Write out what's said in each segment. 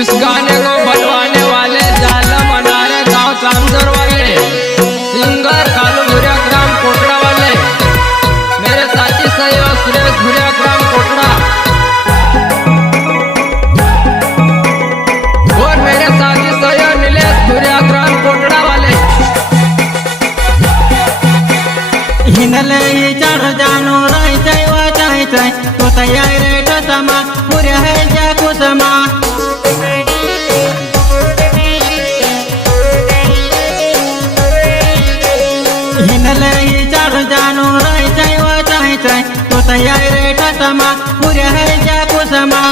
इस गाने को बनवाने वाले जालम अनारे गांव चांदर वाले सिंगर कालू भुरिया ग्राम कोटड़ा वाले मेरे साथी सहयोग सुरेश भुरिया ग्राम कोटड़ा और मेरे साथी सहयोग नीलेश भुरिया ग्राम कोटड़ा वाले हिनले चढ़ जानो रही जाए चाहे तो तैयार रे समा पूरे है जा कुसमा हिनले चढ़ जानो रही जाए तो तैयार रे समा पूरे है जा कुसमा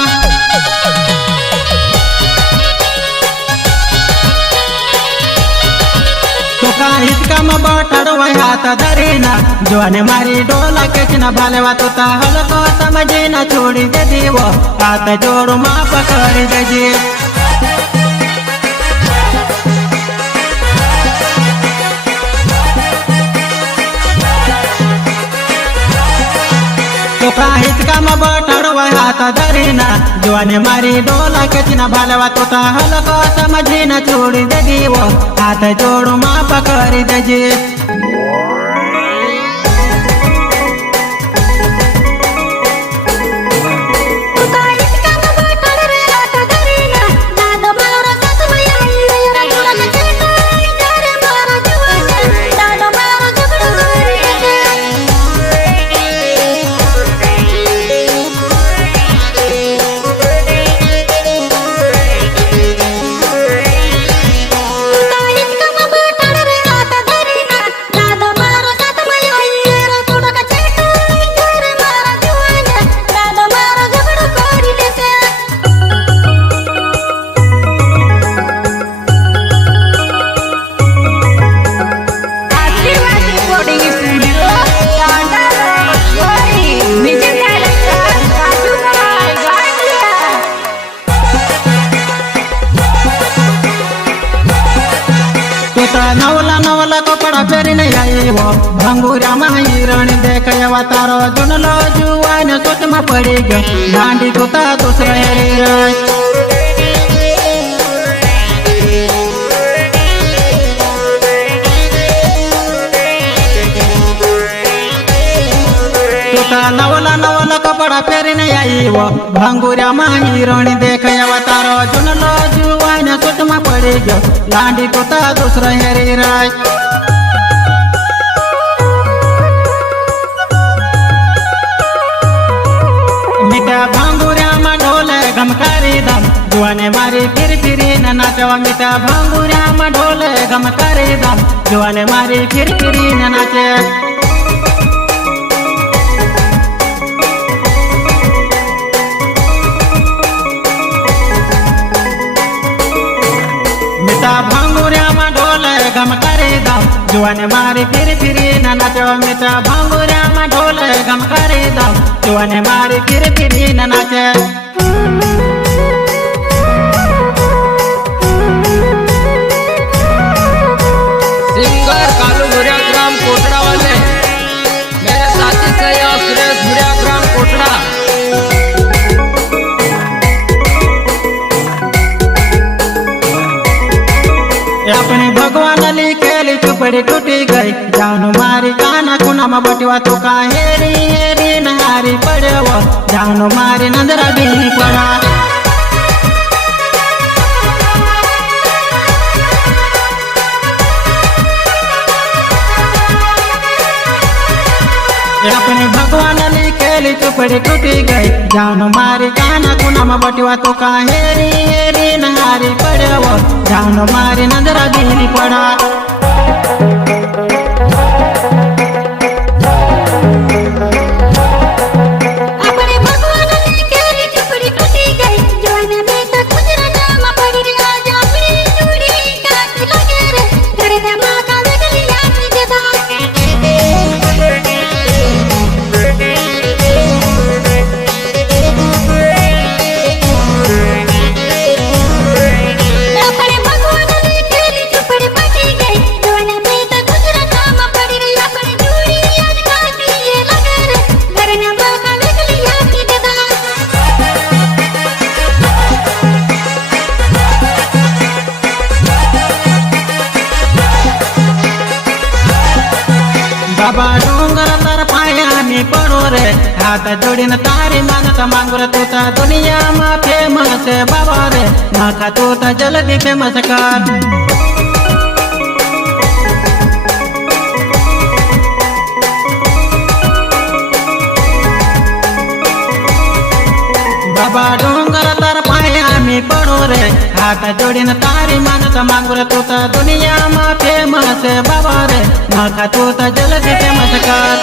हिचका में बटड़ हाथ धरीना जोने मारी डोला केचना भालेवा तो हल्को समझे न छोड़ी दे दीवो हाथ जोड़ माँ पकड़ दे जी हिचका में बटड़ हाथ धरीना जोने मारी डोला केचना भालेवा तो हल्को समझे न छोड़ी दे दीवो हाथ जोड़ माँ पकड़ दे जी नवला नवला कपड़ा फेरी नहीं आई वो भंगूरा माही रण देख तारो जुनलो जुआन सोच में पड़ी गई डांडी तोता दूसरे नवला नवला कपड़ा फेरी नहीं आई वो भंगूरा माही रण देख तारो जुनलो जुआन सोच में पड़ी गई लांडी तोता दूसरा हेरी राय मिटा भांगुरिया में ढोले गमकारी दम जुआने मारी फिर फिरी न नाचवा मिटा भांगुरिया में ढोले गमकारी दम जुआने मारी फिर फिरी न नाचे भांगुरिया में ढोले गम करे दम जुआने मारी फिर फिरी न नाचो मिटा भांगुरिया में ढोले गम करे दम जुआने मारी फिर फिरी न नाचे सिंगर कालू भुरिया ग्राम कोटड़ा वाले मेरे साथी सहयोग सुरेश भुरिया ग्राम कोटड़ा अपने भगवान लिखेली चुपड़ी टूटी गई जानो मारी गाना खुना में बटवा तो का हेरी हेरी नहारी पड़ेव जानो मारी नंदरा भी पड़ा अपने भगवान लिखेली चुपड़ी टूटी गई जानो मारी गाना खुना में बटवा तो का हेरी हेरी नहारी पड़ेव जानो मारी नंदरा भी पड़ा बाबा डोंगर तर पाया मी पडो रे हात जोडीन तारी मानत मांगुर तुता दुनिया मा फेमस बाबा रे माका तुता जल्दी फेमस कर बाबा डोंगर तर पाया मी पडो रे हात जोडीन तारी मानत मांगुर तुता दुनिया मा फेमस बाबा रे माका तुता जल्दी फेमस कर